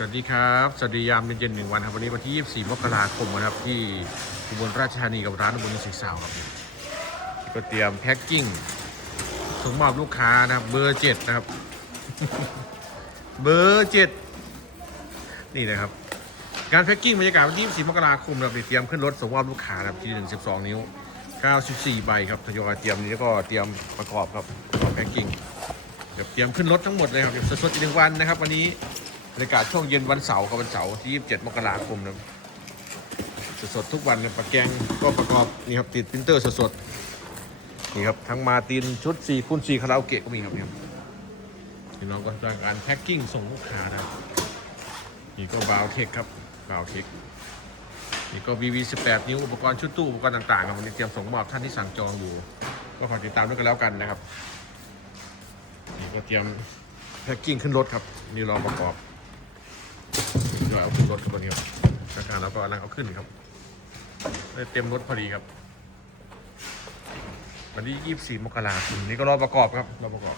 สวัสดีครับ สวัสดียามเย็นๆหนึ่งวันครับ วันนี้วันที่ 24 มกราคมนะครับ ที่อุบลราชธานีกับร้านอุบลมิสิกซาวครับ ก็เตรียมแพ็คกิ้งส่งมอบลูกค้านะครับ เบอร์เจ็ดนะครับ เบอร์เจ็ดนี่นะครับ การแพ็คกิ้งบรรยากาศวันที่ 24 มกราคมเราเตรียมขึ้นรถส่งมอบลูกค้านะครับที่1 12 นิ้ว 94 ใบครับทยอยเตรียมนี้แล้วก็เตรียมประกอบครับประกอบแพ็คกิ้งเดี๋ยวเตรียมขึ้นรถทั้งหมดเลยครับเดี๋ยวสดๆอีกหนึ่งวันนะครับ วันนี้ รรยากาศช่วงเย็นวันเสาร์กับวันเสาร์ที่ 27 มกราคมนะครับสดๆทุกวันเลยปะแกงก็ประกอบนี่ครับติดปรินเตอร์สดๆนี่ครับทั้งมาตินชุด4คูณ4คาราโอเกะก็มีครับเนี่ยพี่น้องก็ทำการแพ็คกิ้งส่งลูกค้านะนี่ก็บาวเทคครับบาวเทคนี่ก็ VV 18 นิ้วอุปกรณ์ชุดตู้อุปกรณ์ต่างๆครับวันนี้เตรียมส่งมอบท่านที่สั่งจองอยู่ ก็ฝากติดตามด้วยกันแล้วกันนะครับนี่ก็เตรียมแพ็คกิ้งขึ้นรถครับนี่รอประกอบ เอาขึ้นรถครับวันนี้ครับอาการแล้วก็กำลังเอาขึ้นครับได้เต็มรถพอดีครับ วันที่24มกราคมนี่ก็รอประกอบครับรอประกอบ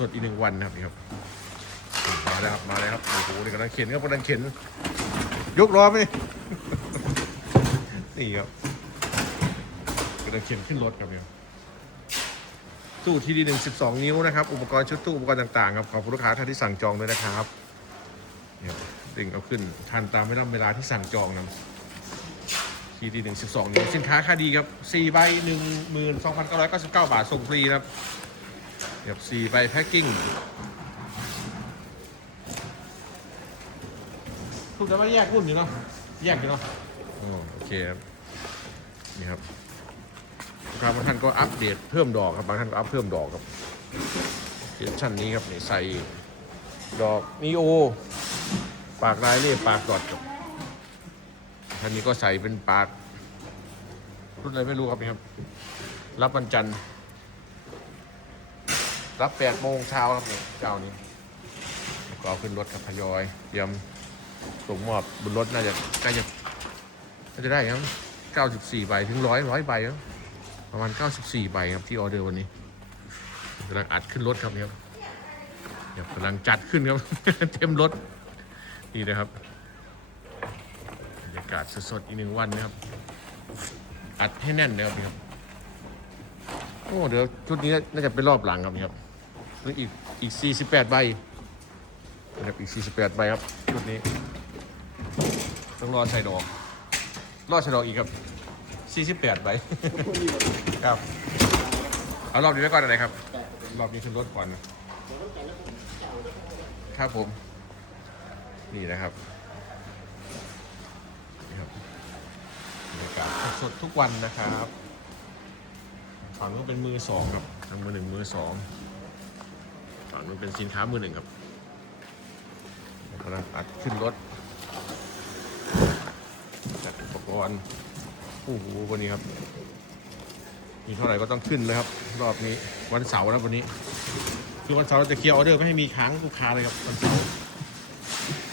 สดๆอีกหนึ่งวันนะครับนี่ครับมาแล้วครับมาแล้วครับโอ้โหนี่กำลังเข็นครับกำลังเข็น ยกล้อไหมนี่ครับกำลังเข็นขึ้นรถครับเนี่ย ตู้ทีดีหนึ่งสิบสองนิ้วนะครับ อุปกรณ์ชุดตู้อุปกรณ์ต่างๆครับขอบคุณลูกค้าท่านที่สั่งจองด้วยนะครับเนี่ยดิ่งเอาขึ้นทันตามไม่รับเวลาที่สั่งจองนะทีดีหนึ่งสิบสองนิ้วสินค้าค่าดีครับสี่ใบหนึ่งหมื่นสองพันเก้าร้อยเก้าสิบเก้าบาทส่งฟรีครับแบบสี่ใบแพ็คกิ้งถูกแต่ว่าแยกรุ่นอยู่เนาะแยกอยู่เนาะโอเคครับนี่ครับ ค้าบบางท่านก็อัปเดตเพิ่มดอกครับบางท่านก็อัพเพิ่มดอกครับเวอร์ชันนี้ครับนี่ใส่ดอกนีโอ ปากลายนี่ปากดอดครับท่านนี้ก็ใส่เป็นปากรุ่นอะไรไม่รู้ครับนี่ครับ รับวันจันทร์รับแปดโมงเช้าครับเนี่ยเจ้านี้ก็เอาขึ้นรถครับทยอยเตรียมส่งมอบบนรถน่าจะใกล้จะน่าจะได้ครับ94ใบถึงร้อยร้อยใบครับ ประมาณ 94 ใบครับที่ออเดอร์วันนี้กำลังอัดขึ้นรถครับเนี่ยครับเนี่ยกำลังจัดขึ้นครับ เต็มรถนี่นะครับบรรยากาศสดๆอีกหนึ่งวันนะครับ อัดให้แน่นนะครับนี่ครับโอ้เดี๋ยวชุดนี้น่าจะเป็นรอบหลังครับนี่ครับออีกอีก 48 ใบนะครับอีก 48 ใบครับชุดนี้ ต้องรอใส่ดอกรอใส่ดอกอีกครับ 48ใบ ครับ เอารอบนี้ไว้ก่อนอะไรครับ รอบนี้ขึ้นรถก่อนนะครับผม นี่นะครับนี่ครับบรรยากาศสดๆทุกวันนะครับฝั่งนู้นเป็นมือสองครับทางมือหนึ่งมือสองฝั่งนู้นเป็นสินค้ามือหนึ่งครับกำลังอัดขึ้นรถจัดอุปกรณ์ โอ้โหวันนี้ครับ มีเท่าไหร่ก็ต้องขึ้นเลยครับ รอบนี้วันเสาร์นะวันนี้ คือวันเสาร์เราจะเคลียร์ออเดอร์ไม่ให้มีค้างลูกค้าเลยครับวันเสาร์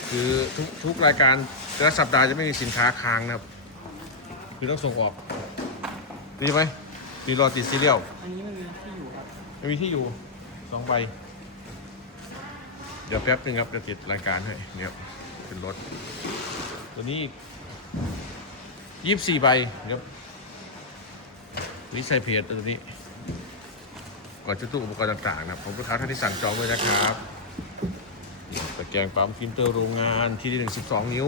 คือทุกทุกรายการแต่ละสัปดาห์จะไม่มีสินค้าค้างนะครับ คือต้องส่งออก ดีไหมมีรอติดซีเรียลอันนี้มันมีที่อยู่ครับไม่มีที่อยู่สองใบ เดี๋ยวแป๊บนึงครับจะติดรายการให้เนี่ยเป็นรถ ตัวนี้ ยี่สิบสี่ใบครับนี่ใส่เพจตัวนี้ ก่อนจะตู้อุปกรณ์ต่างๆนะครับผมลูกค้าท่านที่สั่งจองด้วยนะครับตะแกรงปั๊มฟิล์มเตอร์โรงงานที่หนึ่งสิบสองนิ้ว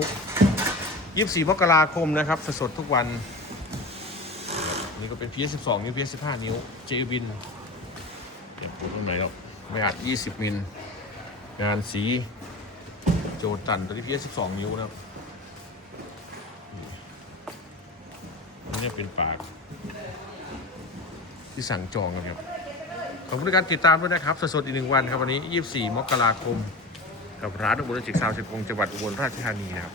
ยี่สิบสี่มกราคมนะครับ สดๆทุกวัน นี่ก็เป็น PS 12 นิ้ว PS 15 นิ้ว เจวินเดี๋ยวผมตรงไหนหรอกไม่อัด 20 มิล งานสี โจตันตัวนี้ PS 12 นิ้วนะครับ เป็นปาก ที่สั่งจองกันครับขอบคุณการติดตามด้วยนะครับสดๆอีกหนึ่งวันครับวันนี้ 24 มกราคม กับร้านอุบลจิกซาวเชียงกงจังหวัดอุบลราชธานีครับ